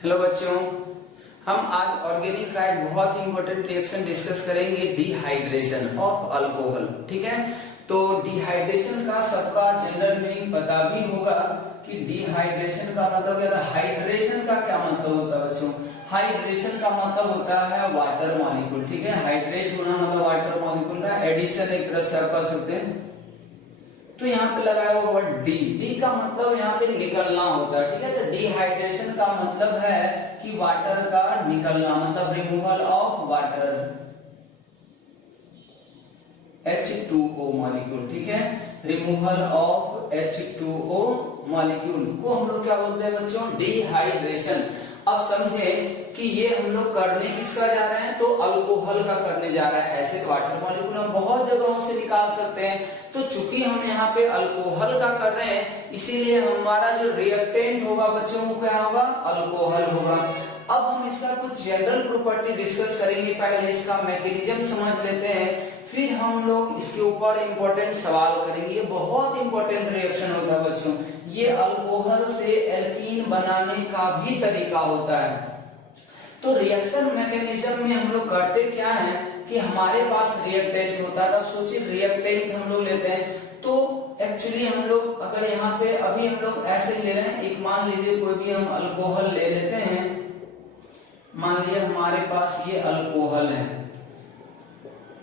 Hello बच्चों, हम आज ऑर्गेनिक का एक बहुत ही इंपॉर्टेंट रिएक्शन डिस्कस करेंगे, डिहाइड्रेशन ऑफ अल्कोहल। ठीक है, तो डिहाइड्रेशन का सबका जनरल में पता भी होगा कि डिहाइड्रेशन का मतलब क्या था। हाइड्रेशन का क्या मतलब होता है बच्चों? हाइड्रेशन का मतलब होता है वाटर मॉलिक्यूल। ठीक है, हाइड्रेट होना मतलब वाटर मॉलिक्यूल का एडिशन एक तरह से आप कह सकते हैं। तो यहाँ पे लगाया हुआ वर्ड डी, डी का मतलब यहाँ पे निकलना होता है। ठीक है, तो डिहाइड्रेशन का मतलब है कि वाटर का निकलना, मतलब removal of water, H2O molecule. ठीक है, रिमूवल ऑफ H2O मॉलिक्यूल को हम लोग क्या बोलते हैं बच्चों? डिहाइड्रेशन। अब समझे कि ये हम लोग करने किसका जा रहे हैं? तो अल्कोहल का करने जा रहा है। ऐसे वाटर मॉलिक्यूल हम बहुत जगहों से निकाल सकते हैं, तो चूंकि हम यहाँ पे अल्कोहल का कर रहे हैं, इसीलिए हमारा जो रिएक्टेंट होगा बच्चों वो क्या होगा? अल्कोहल होगा। अब हम इसका कुछ जनरल प्रॉपर्टी डिस्कस करेंगे। पहले इसका मैकेनिज्म समझ लेते हैं, फिर हम लोग इसके ऊपर इंपॉर्टेंट सवाल करेंगे। ये बहुत इंपॉर्टेंट रिएक्शन होता है बच्चों। ये अल्कोहल से एल्कीन बनाने का भी तरीका होता है। तो रिएक्शन मैकेनिज्म में हम लोग करते क्या है कि हमारे पास रिएक्टेंट होता है। अब सोचिए रिएक्टेंट हम लोग लेते हैं, तो एक्चुअली हम लोग अगर यहाँ पे अभी हम लोग ऐसे ले रहे हैं, एक मान लीजिए कोई भी हम अल्कोहल ले लेते हैं। मान लिया हमारे पास ये अल्कोहल है।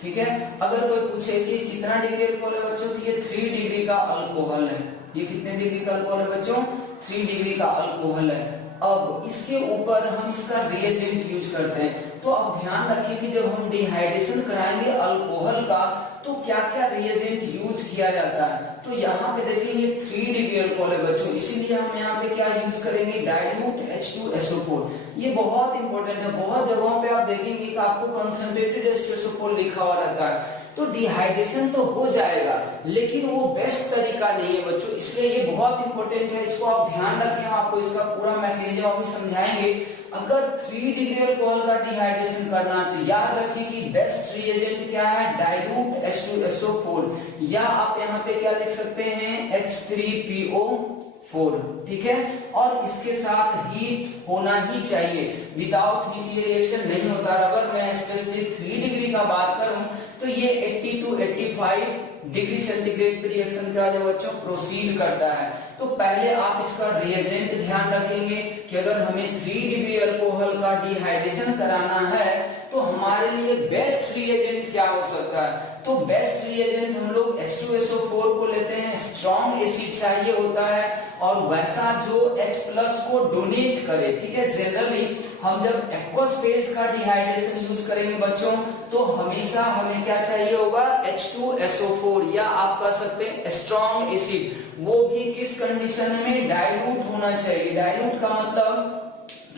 ठीक है, अगर कोई पूछे कि कितना डिग्री अल्कोहल है बच्चों, तो ये 3 डिग्री का अल्कोहल है। ये कितने डिग्री का अल्कोहल है बच्चों? 3 डिग्री का अल्कोहल है। अब इसके ऊपर हम इसका रिएजेंट यूज करते हैं। तो अब ध्यान रखिए कि जब हम डिहाइड्रेशन कराएंगे अल्कोहल का, तो क्या क्या रिएजेंट यूज किया जाता है। तो यहाँ पे देखिए 3 डिग्री अल्कोहल है बच्चों, इसीलिए हम यहाँ पे क्या यूज करेंगे? Dilute H2SO4। ये बहुत इंपॉर्टेंट है। बहुत जगहों पे आप देखेंगे कि आपको कंसंट्रेटेड H2SO4 लिखा हुआ रहता है। तो डिहाइड्रेशन तो हो जाएगा, लेकिन वो बेस्ट तरीका नहीं है बच्चों, इसलिए ये बहुत इंपॉर्टेंट है। इसको आप ध्यान रखें, आपको इसका पूरा मैकेनिज्म अभी समझाएंगे। अगर 3 डिग्री अल्कोहल का डिहाइड्रेशन करना है तो याद रखिए कि बेस्ट रिएजेंट क्या है? डाइल्यूट H2SO4, या आप यहाँ पे क्या लिख सकते हैं? H3PO4। ठीक है, और इसके साथ हीट होना ही चाहिए। विदाउट हीट ये रिएक्शन नहीं होता। अगर मैं स्पेशली 3 डिग्री का बात करूं तो ये 80 to 85 डिग्री सेंटीग्रेड पे रिएक्शन क्या है बच्चों? प्रोसीड करता है। तो पहले आप इसका रिएजेंट ध्यान रखेंगे कि अगर हमें 3 डिग्री अल्कोहल का डिहाइड्रेशन कराना है तो हमारे लिए बेस्ट रिएजेंट क्या हो सकता है? तो बेस्ट रिएजेंट हम लोग H2SO4 को लेते हैं। स्ट्रॉन्ग एसिड चाहिए होता है, और वैसा जो H+ को डोनेट करे। ठीक है, जनरली हम जब एक्वस फेज का डिहाइड्रेशन यूज करेंगे बच्चों, तो हमेशा हमें क्या चाहिए होगा? H2SO4, या आप कह सकते हैं स्ट्रॉन्ग एसिड। वो भी किस कंडीशन में? डाइल्यूट होना चाहिए। डाइल्यूट का मतलब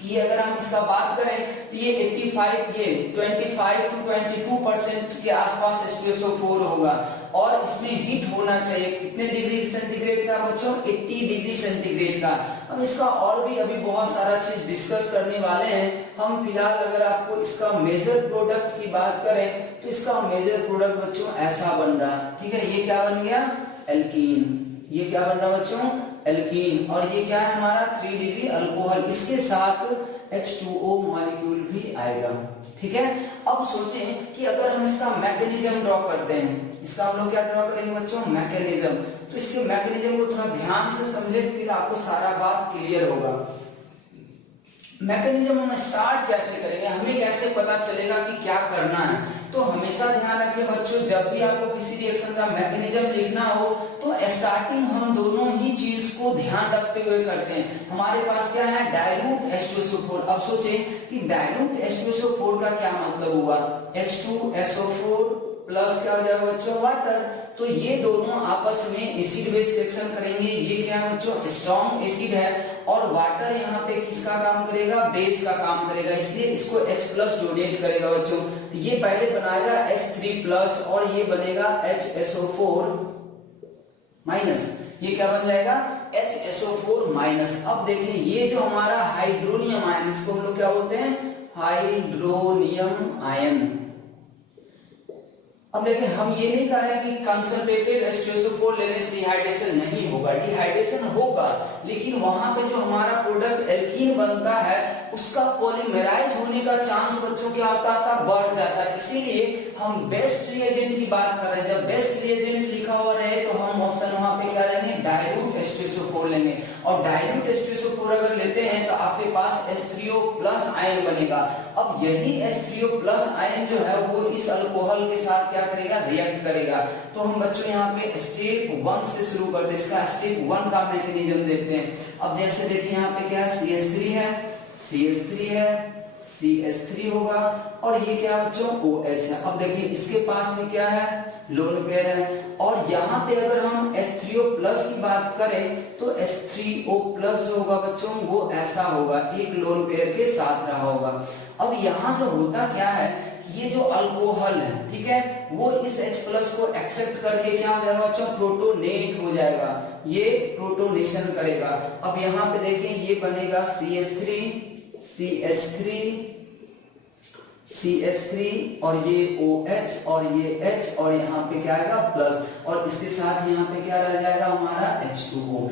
कि अगर हम इसका बात करें तो ये 85 ये 25 to 22% के आसपास H2SO4 होगा, और इसमें हीट होना चाहिए। कितने डिग्री सेंटीग्रेड का बच्चों? 80 डिग्री सेंटीग्रेड का। हम इसका और भी अभी बहुत सारा चीज डिस्कस करने वाले हैं। हम फिलहाल अगर आपको इसका मेजर प्रोडक्ट की बात करें तो इसका मेजर प्रोडक्ट बच्चों ऐसा बन रहा है। ठीक है, ये क्या बन गया? एल्कीन। ये क्या बन रहा बच्चों? एल्कीन। और ये क्या है हमारा? 3 डिग्री अल्कोहल। इसके साथ H2O मॉलिक्यूल भी आएगा। ठीक है, अब सोचें कि अगर हम इसका मैकेनिज्म ड्रॉ करते हैं, इसका हम लोग क्या ड्रॉ करेंगे बच्चों? मैकेनिज्म। तो इसके मैकेनिज्म को थोड़ा ध्यान से समझे, फिर आपको सारा बात क्लियर होगा। मैकेनिज्म हम स्टार्ट कैसे करेंगे, हमें कैसे पता चलेगा कि क्या करना है? तो हमेशा ध्यान रखिए बच्चों, जब भी आपको किसी रिएक्शन का मैकेनिज्म लिखना हो तो स्टार्टिंग हम दोनों ही चीज को ध्यान रखते हुए करते हैं। हमारे पास क्या है? Dilute H2SO4। अब सोचें कि डाइल्यूट H2SO4 का क्या मतलब हुआ? H2SO4 प्लस क्या हो जाएगा बच्चों? वाटर। तो ये दोनों आपस में एसिड बेस रिएक्शन करेंगे। ये क्या है बच्चों? स्ट्रॉन्ग एसिड है, और वाटर यहाँ पे किसका काम करेगा? बेस का काम करेगा, इसलिए इसको H+ डोनेट करेगा बच्चों। तो ये पहले बनाएगा H3+, और ये बनेगा HSO4-। ये क्या बन जाएगा? HSO4-। अब देखिए ये जो हमारा हाइड्रोनियम आयन, इसको हम लोग क्या बोलते हैं? Hydronium ion. अब देखें, हम ये नहीं कह रहे कि कंसंट्रेटेड H2SO4 लेने से डिहाइड्रेशन नहीं होगा, डिहाइड्रेशन होगा, लेकिन वहां पे जो हमारा प्रोडक्ट एल्कीन बनता है उसका पॉलीमराइज होने का चांस बच्चों क्या होता था, बढ़ जाता है। इसीलिए हम बेस्ट रिएजेंट की बात कर रहे हैं। जब बेस्ट रिएजेंट लिखा हुआ रहे तो हम ऑप्शन वहां पे क्या लेंगे, डाइल्यूट H2SO4 लेंगे। और डाइल्यूट H2SO4 अगर लेते हैं तो आपके पास H3O+ आयन बनेगा। अब यही H3O+ आयन जो है वो इस अल्कोहल के साथ क्या करेगा, रिएक्ट करेगा। तो हम बच्चों यहाँ पे स्टेप 1 से शुरू करते हैं, इसका स्टेप 1 का मैकेनिज्म देखते हैं। अब जैसे देखिए यहाँ पे क्या है, CH3 है, CH3 है, CH3 होगा, और ये क्या बच्चों, OH है। अब देखिए इसके पास में क्या है, लोन पेयर है। और यहाँ पे अगर हम H3O+ की बात करें तो H3O+ जो होगा बच्चों वो ऐसा होगा, एक लोन पेयर के साथ रहा होगा। अब यहाँ से होता क्या है, ये जो अल्कोहल है, ठीक है, वो इस H+ को एक्सेप्ट करके क्या हो जाएगा बच्चों, प्रोटोनेट हो जाएगा, ये प्रोटोनेशन करेगा। अब यहाँ पे देखिए ये बनेगा CH3, CH3, CH3 और ये OH और ये H, और यहाँ पे क्या आएगा प्लस, और इसके साथ यहाँ पे क्या रह जाएगा हमारा H2O।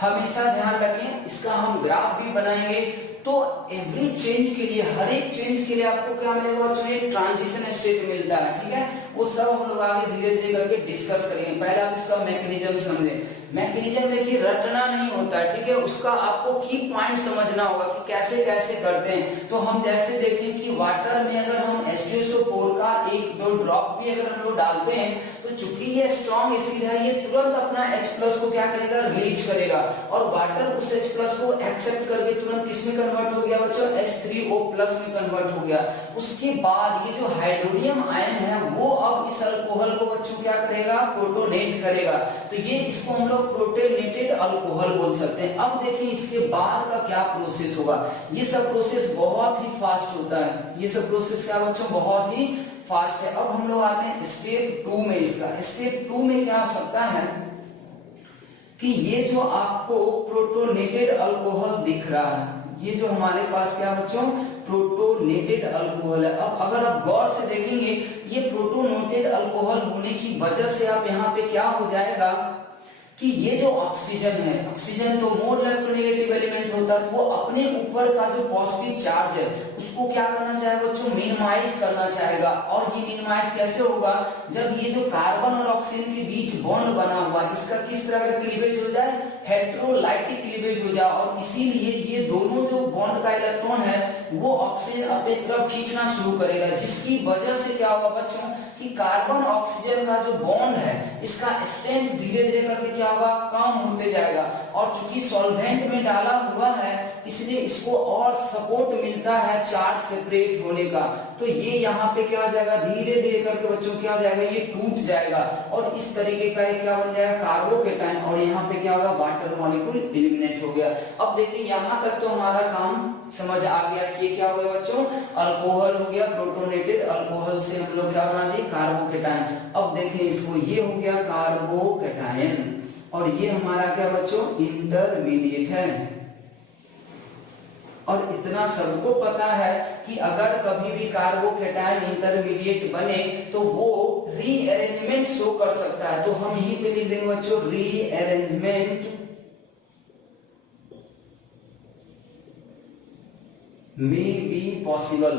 हमेशा ध्यान रखें, इसका हम ग्राफ भी बनाएंगे तो एवरी चेंज के लिए, हर एक चेंज के लिए आपको क्या मिलेगा बच्चों, एक ट्रांजिशन स्टेट मिलता है, ठीक है। वो सब हम लोग आगे धीरे धीरे करके डिस्कस करेंगे। पहले आप इसका मैकेनिज्म समझें। मैकेनिज्म देखिए रटना नहीं होता है, ठीक है, उसका आपको की पॉइंट समझना होगा कि कैसे कैसे करते हैं। तो हम जैसे देखें कि वाटर में अगर हम H2SO4 का 1-2 ड्रॉप भी अगर हम लोग डालते हैं तो चूंकि ये स्ट्रॉन्ग एसिड है, ये तुरंत अपना H+ को क्या करेगा, रिलीज करेगा, और वाटर उस H+ को एक्सेप्ट करके तुरंत किसमें कन्वर्ट हो गया बच्चों, H3O+ में कन्वर्ट हो गया। उसके बाद ये जो हाइड्रोनियम आयन है वो अब इस अल्कोहल को बच्चों क्या करेगा, प्रोटोनेट करेगा। तो ये इसको हम लोग प्रोटोनेटेड अल्कोहल बोल सकते हैं। अब देखिए इसके बाद का क्या प्रोसेस होगा। ये सब प्रोसेस बहुत ही फास्ट होता है, ये सब प्रोसेस क्या बच्चों, बहुत ही फास्ट है। अब हम लोग आते हैं स्टेप 2 में। इसका स्टेप 2 में क्या हो सकता है कि ये जो आपको प्रोटोनेटेड अल्कोहल दिख रहा है, ये जो हमारे पास क्या बच्चों, प्रोटोनेटेड अल्कोहल है। अब अगर आप गौर से देखेंगे ये प्रोटोनेटेड अल्कोहल होने की वजह से आप यहाँ पे क्या हो जाएगा कि ये जो ऑक्सीजन है, ऑक्सीजन तो मोर इलेक्ट्रोनेगेटिव एलिमेंट होता है, वो अपने ऊपर का जो पॉजिटिव चार्ज है उसको क्या करना चाहेगा बच्चों, मिनिमाइज करना चाहेगा। और ये मिनिमाइज कैसे होगा, जब ये जो कार्बन और ऑक्सीजन के बीच बॉन्ड बना हुआ है इसका किस तरह का क्लीवेज हो जाए, हेटेरोलाइटिक क्लीवेज हो जाए, और इसीलिए ये दोनों जो बॉन्ड का इलेक्ट्रॉन है वो ऑक्सीजन अपनी तरफ खींचना शुरू करेगा, जिसकी वजह से क्या होगा बच्चों कि कार्बन ऑक्सीजन का जो बॉन्ड है इसका स्ट्रेंथ धीरे धीरे करके क्या होगा, कम होते जाएगा। और चूंकि सॉल्वेंट में डाला हुआ है इसलिए इसको और सपोर्ट मिलता है चार्ज सेपरेट होने का। तो ये यहाँ पे क्या हो जाएगा, धीरे धीरे करके बच्चों क्या हो जाएगा, ये टूट जाएगा, और इस तरीके का क्या बन जाएगा, कार्बोकेटायन, और यहाँ पे क्या होगा, वाटर मॉलिक्यूल एलिमिनेट हो गया। अब देखिए यहाँ तक तो हमारा काम समझ आ गया कि ये क्या हो गया बच्चों, अल्कोहल हो गया, प्रोटोनेटेड अल्कोहल से हम लोग क्या बना दिए, कार्बोकेटायन। अब देखें इसको, ये हो गया कार्बोकेटायन, और ये हमारा क्या बच्चों, इंटरमीडिएट है। और इतना सबको पता है कि अगर कभी भी कार्बोकेटायन इंटरमीडिएट बने तो वो रीअरेंजमेंट शो कर सकता है। तो हम यहीं पे लिख देंगे बच्चों, रीअरेंजमेंट may be possible।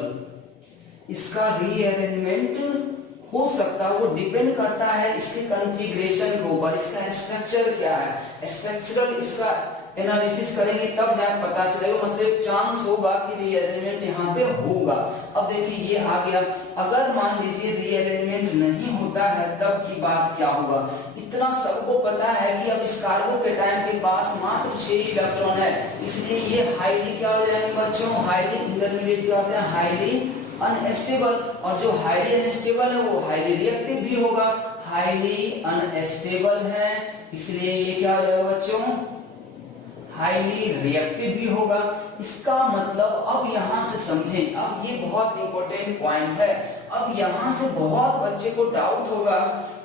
इसका रीअरेंजमेंट हो सकता है, वो डिपेंड करता है इसके कॉन्फ़िगरेशन के ऊपर, इसका स्ट्रक्चर क्या है, स्ट्रक्चरल इसका एनालिसिस करेंगे तब जाकर पता चलेगा, मतलब चांस होगा कि रीअरेंजमेंट यहाँ पे होगा। अब देखिए ये आ गया, अगर मान लीजिए रीअरेंजमेंट नहीं होता है तब की बात क्या होगा। इतना सबको पता है कि अब इस कार्बोकेटायन के पास मात्र 6 इलेक्ट्रॉन है, इसलिए ये हाईली क्या हो जाएंगे बच्चों, हाईली इंटरमीडिएट क्या होते हैं, हाईली अनस्टेबल। और जो हाईली अनस्टेबल है वो हाईली रिएक्टिव भी होगा, हाईली अनस्टेबल है इसलिए ये क्या हो जाएगा बच्चों, हाईली रिएक्टिव भी होगा। इसका मतलब अब यहां से समझें, अब ये बहुत इंपॉर्टेंट पॉइंट है। अब यहां से बहुत बच्चे को डाउट होगा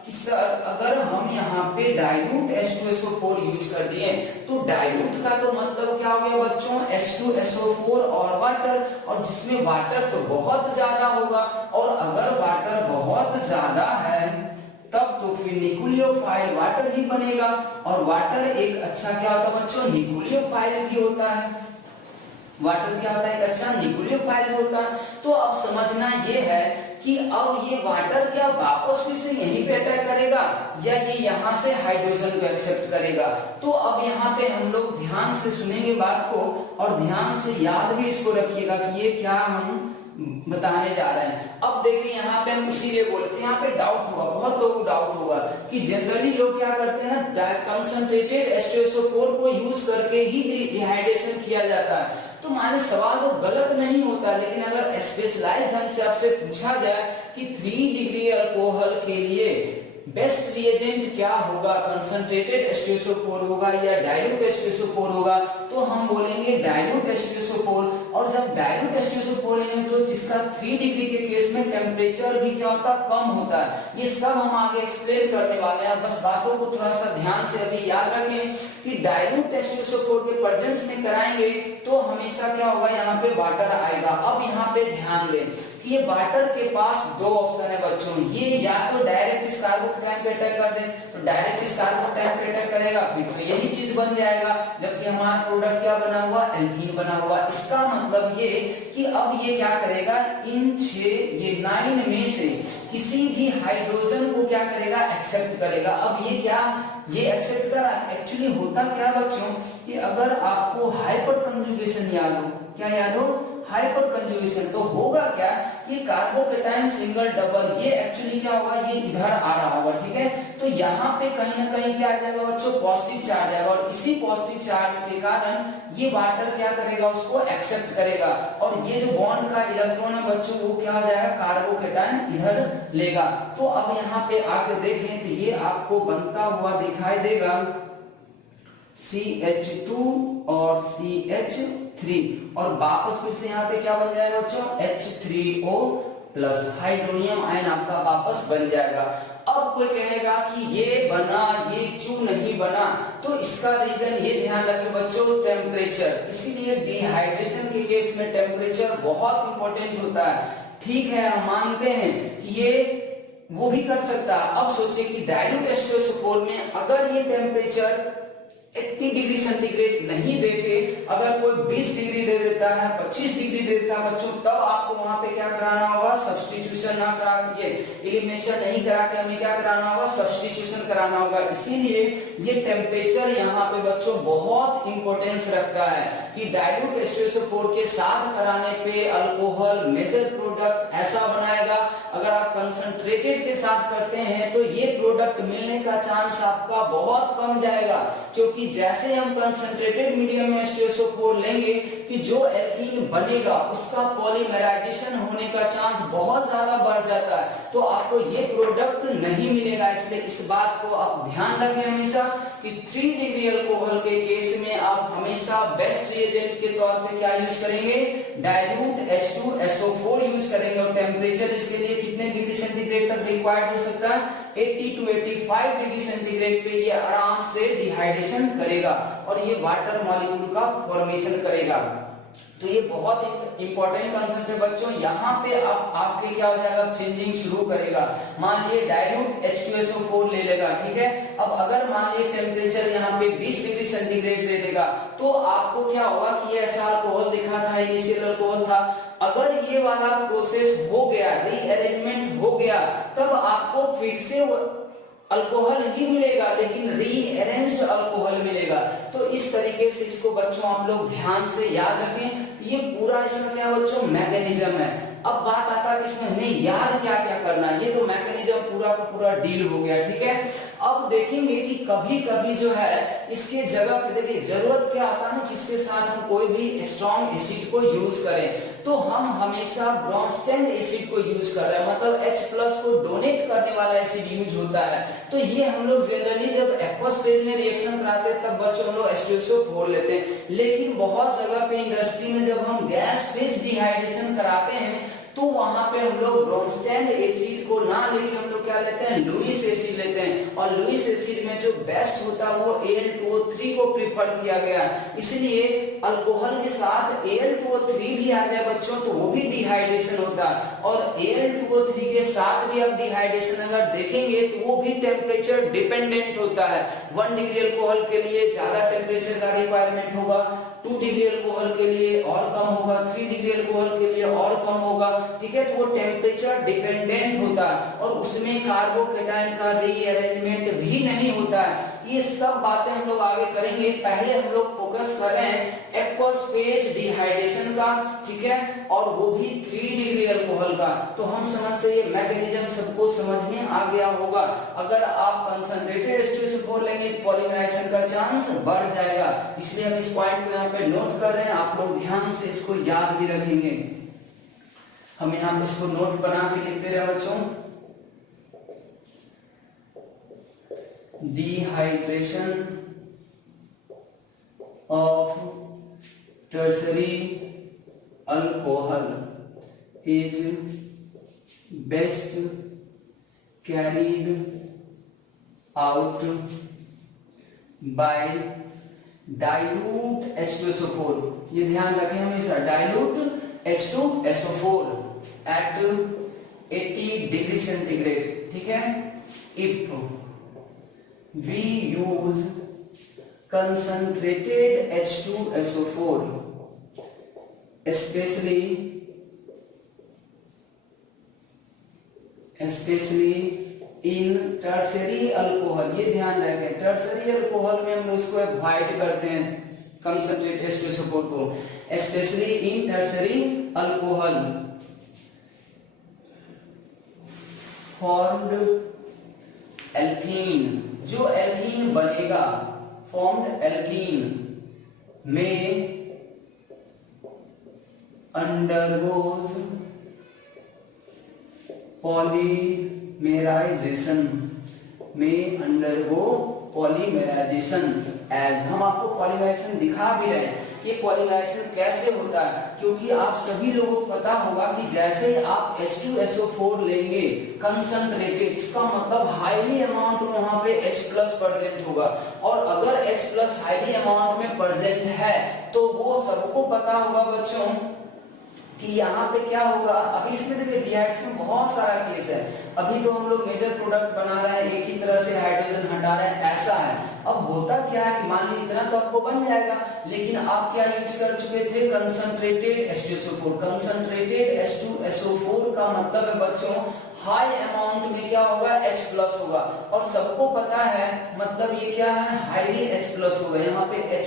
कि सर अगर हम यहाँ पे डाइल्यूट H2SO4 यूज कर दिए तो डाइल्यूट का तो मतलब क्या हो गया होगा बच्चों H2SO4 और वाटर, और जिसमें वाटर तो बहुत ज्यादा होगा, और अगर वाटर बहुत ज्यादा है तब तो फिर न्यूक्लियोफाइल वाटर ही बनेगा, और वाटर एक अच्छा क्या होता है बच्चों, न्यूक्लियोफाइल भी होता है। वाटर क्या होता है, एक अच्छा न्यूक्लियोफाइल होता है। तो अब समझना ये है कि अब ये वाटर क्या वापस फिर से यहीं पे अटैक करेगा या ये यहाँ से हाइड्रोजन को एक्सेप्ट करेगा। तो अब यहाँ पे हम लोग ध्यान से सुनेंगे बात को और ध्यान से याद भी इसको रखिएगा कि ये क्या हम बताने जा रहे हैं। अब देखिए यहाँ पे हम इसीलिए बोले थे, यहाँ पे डाउट होगा, बहुत लोगों को डाउट होगा कि जनरली लोग क्या करते हैं ना, कंसंट्रेटेड H2SO4 को यूज करके ही डिहाइड्रेशन किया जाता है। तो माने सवाल तो गलत नहीं होता, लेकिन अगर स्पेशलाइज ढंग से आपसे पूछा जाए कि 3 डिग्री अल्कोहल के लिए बेस्ट रिएजेंट क्या होगा, कंसंट्रेटेड H2SO4 होगा या डाइल्यूट H2SO4 होगा, तो हम बोलेंगे डाइल्यूट H2SO4। और जब डाइल्यूट H2SO4 लेंगे तो जिसका 3 डिग्री के केस में टेम्परेचर भी क्या होता है, कम होता है। ये सब हम आगे एक्सप्लेन करने वाले हैं, बस बातों को थोड़ा सा ध्यान से अभी याद रखें कि डाइल्यूट H2SO4 के प्रेजेंस में कराएंगे तो हमेशा क्या होगा, यहाँ पे वाटर आएगा। अब यहाँ पे ध्यान दें कि ये वाटर के पास दो ऑप्शन है बच्चों, ये या तो डायरेक्ट इस कार्बोकैटायन पे अटैक कर दे, तो डायरेक्ट इस कार्बोकैटायन पे अटैक करेगा फिर तो यही चीज बन जाएगा, जबकि हमारा प्रोडक्ट क्या बना हुआ, एल्कीन बना हुआ। इसका मतलब ये कि अब ये क्या करेगा, इन 9 में से किसी भी हाइड्रोजन को क्या करेगा, एक्सेप्ट करेगा। अब ये क्या, ये एक्सेप्ट करा, एक्चुअली होता क्या बच्चों कि अगर आपको हाइपर कंजुगेशन याद हो, क्या याद हो, हाइपर कंजुगेशन, तो होगा क्या कि कार्बोकैटायन सिंगल डबल ये एक्चुअली क्या होगा, ये इधर आ रहा होगा, ठीक है। तो यहाँ पे कहीं ना कहीं क्या आ जाएगा बच्चों, पॉजिटिव चार्ज आएगा, और इसी पॉजिटिव चार्ज के कारण ये वाटर क्या करेगा, उसको एक्सेप्ट करेगा, और ये जो बॉन्ड का इलेक्ट्रॉन है बच्चों वो क्या हो जाएगा, कार्बोकैटायन इधर लेगा। तो अब यहाँ पे आकर देखें तो ये आपको बनता हुआ दिखाई देगा CH2 और CH3, और वापस फिर से यहाँ पे क्या बन जाएगा बच्चों, H3O प्लस हाइड्रोनियम आयन आपका वापस बन जाएगा। अब कोई कहेगा कि ये बना, ये क्यों नहीं बना, तो इसका रीजन ये ध्यान रखें बच्चों, टेम्परेचर। इसीलिए डिहाइड्रेशन के केस में टेम्परेचर बहुत इंपॉर्टेंट होता है। ठीक है, हम मानते हैं कि ये वो भी कर सकता है। अब सोचिए कि डाइल्यूट H2SO4 में अगर ये टेम्परेचर 80 डिग्री सेंटीग्रेड नहीं देके अगर कोई 20 डिग्री दे देता है, 25 डिग्री दे देता है बच्चों, तब आपको वहां पे क्या कराना होगा, सब्स्टिट्यूशन ना करा के, एलिमिनेशन नहीं करा के हमें क्या कराना होगा, सब्स्टिट्यूशन कराना होगा। इसीलिए ये टेम्परेचर यहाँ पे बच्चों बहुत इंपॉर्टेंस रखता है कि डाइल्यूट H2SO4 के साथ कराने पे अल्कोहल मेजर प्रोडक्ट ऐसा बनाएगा। अगर आप कंसंट्रेटेड के साथ करते हैं तो ये प्रोडक्ट मिलने का चांस आपका बहुत कम जाएगा, क्योंकि जैसे हम कंसंट्रेटेड मीडियम में H2SO4 लेंगे कि जो एल्कीन बनेगा उसका पॉलीमराइजेशन होने का चांस बहुत ज्यादा बढ़ जाता है, तो आपको ये प्रोडक्ट नहीं मिलेगा। इसलिए इस बात को आप ध्यान रखें हमेशा कि 3 डिग्री अल्कोहल के केस में आप हमेशा बेस्ट रिएजेंट के तौर पे क्या यूज करेंगे, डाइल्यूट H2SO4 यूज करेंगे, और टेम्परेचर इसके लिए कितने डिग्री सेंटीग्रेड तक रिक्वायर्ड हो सकता है, 80 to 85 डिग्री सेंटीग्रेड पे ये आराम से डिहाइड्रेशन करेगा और ये वाटर मॉलिक्यूल का फॉर्मेशन करेगा। तो ये बहुत इंपॉर्टेंट कंसेप्ट है बच्चों। यहाँ पे अब आपके क्या हो जाएगा, चेंजिंग शुरू करेगा। मान लिए डाइल्यूट H2SO4 ले लेगा, ठीक है। अब अगर मान लिए टेम्परेचर यहाँ पे 20 डिग्री सेंटीग्रेड दे देगा, तो आपको क्या होगा कि ये ऐसा अल्कोहल दिखा था, इनिशियल अल्कोहल था। अगर ये वाला प्रोसेस हो गया, रीअरेंजमेंट हो गया, तब आपको फिर से अल्कोहल ही मिलेगा, लेकिन रीअरेंज्ड अल्कोहल मिलेगा। तो इस तरीके से इसको बच्चों आप लोग ध्यान से याद रखें। ये पूरा इसका क्या बच्चों मैकेनिज्म है। अब बात आता है इसमें हमें याद क्या क्या करना है, ये तो मैकेनिज्म पूरा का पूरा डील हो गया, ठीक है। अब देखेंगे कि कभी कभी जो है इसके जगह पे देखिए जरूरत क्या आता है ना, किसके साथ हम कोई भी स्ट्रॉन्ग एसिड को यूज करें, तो हम हमेशा ब्रॉन्स्टेड एसिड को यूज कर रहे हैं, मतलब H+ को डोनेट करने वाला एसिड यूज होता है। तो ये हम लोग जनरली जब एक्वस फेज में रिएक्शन कराते हैं तब बच्चों हम लोग H2SO4 लेते हैं, लेकिन बहुत जगह पे इंडस्ट्री में जब हम गैस फेज डिहाइड्रेशन कराते हैं तो वहां पे हम लोग ब्रॉन्स्टेड एसिड एसिड को ना लेके हम लोग क्या लेते हैं, लुईस एसिड लेते हैं, और लुईस एसिड में जो बेस्ट होता है वो Al2O3 को प्रिफर किया गया। इसलिए अल्कोहल के साथ Al2O3 भी आ जाए बच्चों तो वो भी डिहाइड्रेशन होता है, और Al2O3 के साथ भी आप डिहाइड्रेशन अगर देखेंगे तो वो भी टेम्परेचर डिपेंडेंट होता है। 1 डिग्री अल्कोहल के लिए ज्यादा टेम्परेचर का रिक्वायरमेंट होगा, 2 डिग्री अल्कोहल के लिए और कम होगा, 3 डिग्री अल्कोहल के लिए और कम होगा, ठीक है। तो वो टेम्परेचर डिपेंडेंट होता है और उसमें कार्बोकेटाइन का रीअरेंजमेंट भी नहीं होता है। ये सब बातें हम लोग आगे करेंगे, पहले हम लोग फोकस करें एक्वस फेज डिहाइड्रेशन का, ठीक है, और वो भी 3 डिग्री अल्कोहल का। तो हम समझते ये मैकेनिज्म सबको समझ में आ गया होगा। अगर आप कंसंट्रेटेड H2SO4 लेंगे पॉलीमराइजेशन का चांस बढ़ जाएगा, इसलिए हम इस पॉइंट को यहाँ पे नोट कर रहे हैं। आप लोग ध्यान से इसको याद भी रखेंगे। हम यहाँ पे इसको नोट बना के लिख दे रहे हैं बच्चों, dehydration of tertiary alcohol is best carried out by dilute H2SO4। ये ध्यान रखें हमेशा, dilute H2SO4 at 80 degree centigrade, ठीक है। If we use concentrated H2SO4 especially in tertiary alcohol, ये ध्यान रखें tertiary alcohol में हम लोग इसको अवॉइड करते हैं concentrated H2SO4 को, especially in tertiary alcohol formed alkene, जो एल्कीन बनेगा फॉर्म्ड एल्कीन में अंडरगोज पॉलीमेराइजेशन, में अंडरगो पॉलीमेराइजेशन एज, हम आपको पॉलीमराइजेशन दिखा भी रहे हैं। ये पॉलीमराइजेशन कैसे होता है, क्योंकि आप सभी लोगों को पता होगा कि जैसे ही आप H2SO4 लेंगे कंसंट्रेटेड, इसका मतलब हाईली अमाउंट में वहां पे H+ प्रेजेंट होगा, और अगर H+ हाईली अमाउंट में प्रेजेंट है तो वो सबको पता होगा बच्चों कि यहाँ पे क्या होगा। अभी इसमें देखिए डिहाइड्रेशन में बहुत सारा केस है, अभी तो हम लोग मेजर प्रोडक्ट बना रहे हैं, एक ही तरह से हाइड्रोजन हटा रहे हैं, ऐसा है। अब होता क्या है कि मान लीजिए इतना तो आपको बन जाएगा, लेकिन आप क्या यूज कर चुके थे, कंसंट्रेटेड H2SO4। कंसंट्रेटेड H2SO4 का मतलब है बच्चों हाई अमाउंट में क्या होगा, H+ होगा, और सबको पता है मतलब ये क्या है, हाईली H+ होगा। यहाँ पे H+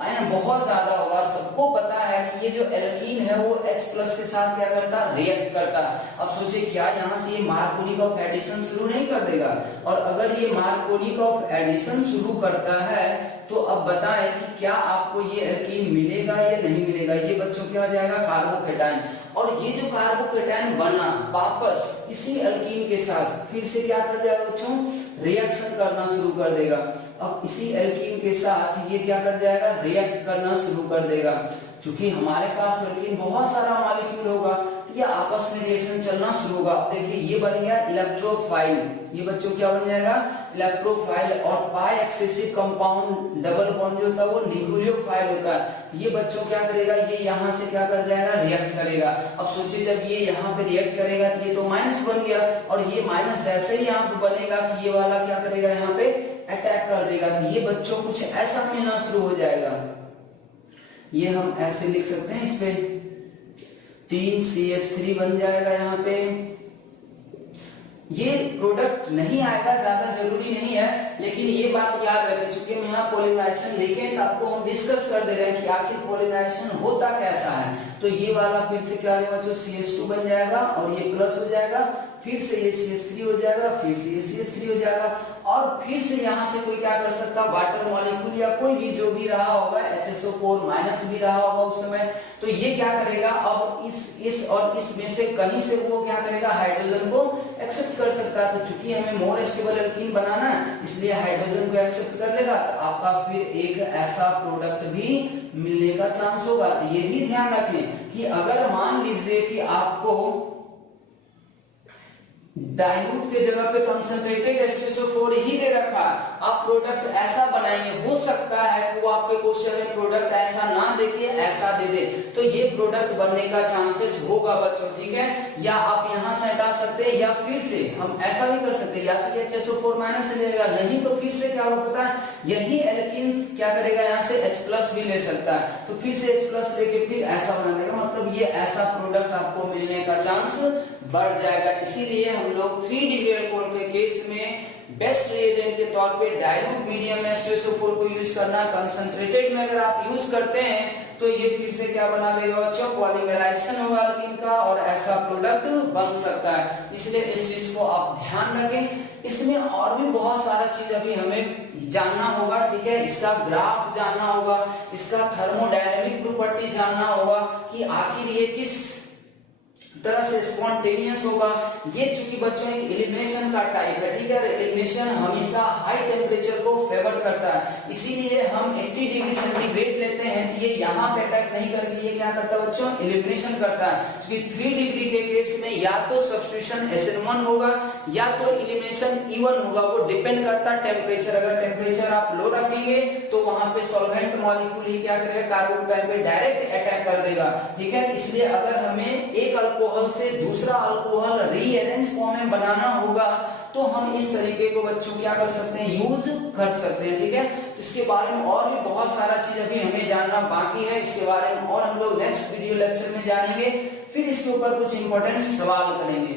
आयन बहुत ज्यादा होगा, और सबको पता है कि ये जो एल्कीन है वो H+ के साथ क्या करता है, रिएक्ट करता है। अब सोचिए क्या यहाँ से ये मार्कोनिक ऑफ एडिशन शुरू नहीं कर देगा, और अगर ये मार्कोनिक ऑफ एडिशन शुरू करता है तो अब बताएं कि क्या आपको ये एल्कीन मिलेगा या नहीं मिलेगा। ये बच्चों क्या हो जाएगा, कार्बोकेटाइन, और ये जो कार्बोकेटाइन बना वापस इसी एल्कीन के साथ फिर से क्या कर जाएगा बच्चों, रिएक्शन करना शुरू कर देगा। अब इसी एल्कीन के साथ ये क्या कर जाएगा, रिएक्ट करना शुरू कर देगा। क्योंकि हमारे पास एल्कीन बहुत सारा मॉलिक्यूल होगा तो ये आपस में रिएक्शन चलना शुरू होगा। देखिए ये बन गया इलेक्ट्रोफाइल, ये बच्चों क्या बन जाएगा, इलेक्ट्रोफाइल, और पाई एक्सेसिव कंपाउंड डबल बॉन्ड जो होता है वो न्यूक्लियोफाइल होता है। ये बच्चों क्या करेगा, ये यहाँ से क्या कर जाएगा, रिएक्ट करेगा। अब सोचिए जब ये यहाँ पे रिएक्ट करेगा तो ये तो माइनस बन गया, और ये माइनस जैसे ही यहाँ पे बनेगा कि ये वाला क्या करेगा, यहाँ पे अटैक कर देगा। तो ये बच्चों कुछ ऐसा मिलना शुरू हो जाएगा। ये हम ऐसे लिख सकते हैं, इस पे 3CH3 बन जाएगा। यहाँ पे ये प्रोडक्ट नहीं आएगा, ज्यादा जरूरी नहीं है, लेकिन ये बात याद रखें, चूंकि हम यहाँ पॉलीमराइजेशन लिखे हैं तो आपको हम डिस्कस कर दे रहे हैं कि आखिर पॉलीमराइजेशन होता कैसा है। तो ये वाला फिर से क्या होगा, जो CH2 बन जाएगा और ये प्लस हो जाएगा, फिर से ये CH3 हो जाएगा, फिर से ये CH3 हो जाएगा, और फिर से यहाँ से कोई क्या कर सकता, वाटर मॉलिक्यूल या कोई भी जो भी रहा होगा, HSO4 माइनस भी रहा होगा उस समय, तो ये क्या करेगा, अब इस और इस में से कहीं से वो क्या करेगा, हाइड्रोजन को एक्सेप्ट कर सकता है। तो चूंकि हमें मोर स्टेबल एल्कीन बनाना है इसलिए हाइड्रोजन को एक्सेप्ट कर लेगा, तो आपका फिर एक ऐसा प्रोडक्ट भी मिलने का चांस होगा। तो ये भी ध्यान रखें कि अगर मान लीजिए कि आपको डाइल्यूट के जगह पे कंसंट्रेटेड H2SO4 ही दे रखा, आप प्रोडक्ट ऐसा बनाएंगे, हो सकता है कि वो आपके क्वेश्चन में प्रोडक्ट ऐसा ना देके ऐसा दे दे, तो ये प्रोडक्ट बनने का चांसेस होगा बच्चों, ठीक है। या आप यहाँ से हटा सकते हैं, या फिर से हम ऐसा भी कर सकते हैं, या तो HSO4 माइनस ले लेगा, नहीं तो फिर से क्या होगा पता है, यही एल्कीन क्या करेगा, यहाँ से H+ भी ले सकता है, तो फिर से H+ लेके फिर ऐसा बना देगा, मतलब ये ऐसा प्रोडक्ट आपको मिलने का चांस बढ़ जाएगा। इसीलिए हम लोग 3 डिग्री अल्कोहल के केस में बेस्ट रिएजेंट के तौर पे डाइल्यूट मीडियम H2SO4 को यूज करना। कंसंट्रेटेड में अगर आप यूज करते हैं तो ये फिर से क्या बना देगा बच्चों, पॉलीमराइजेशन होगा अल्कीन का और ऐसा प्रोडक्ट बन सकता है। इसलिए इस चीज को आप ध्यान रखें। इसमें और भी बहुत सारा चीज अभी हमें जानना होगा, ठीक है। इसका ग्राफ जानना होगा, इसका थर्मोडायनेमिक प्रॉपर्टी जानना होगा कि आखिर ये किस तरह से स्पॉन्टेनियस होगा। ये चूंकि बच्चों एक एलिमिनेशन का टाइप है, ठीक है। एलिमिनेशन हमेशा हाई टेम्परेचर को फेवर करता है, इसीलिए हम 80 डिग्री सेंटीग्रेड लेते हैं तो ये यहाँ पे अटैक नहीं करके ये क्या करता है बच्चों, एलिमिनेशन करता है। क्योंकि 3 डिग्री के केस में या तो सब्स्टिट्यूशन SN1 होगा या तो एलिमिनेशन E1 होगा, वो डिपेंड करता है टेम्परेचर। अगर टेम्परेचर आप लो रखेंगे तो वहां पे सॉल्वेंट मॉलिक्यूल ही क्या करेगा, कार्बोकेटाइन पे डायरेक्ट अटैक कर देगा, ठीक है। इसलिए अगर हमें एक अल्कोहल से दूसरा अल्कोहल रीअरेंज फॉर्म में बनाना होगा तो हम इस तरीके को बच्चों क्या कर सकते हैं, यूज कर सकते हैं, ठीक है। तो इसके बारे में और भी बहुत सारा चीज अभी हमें जानना बाकी है, इसके बारे में और हम लोग नेक्स्ट वीडियो लेक्चर में जानेंगे, फिर इसके ऊपर कुछ इंपॉर्टेंट सवाल करेंगे।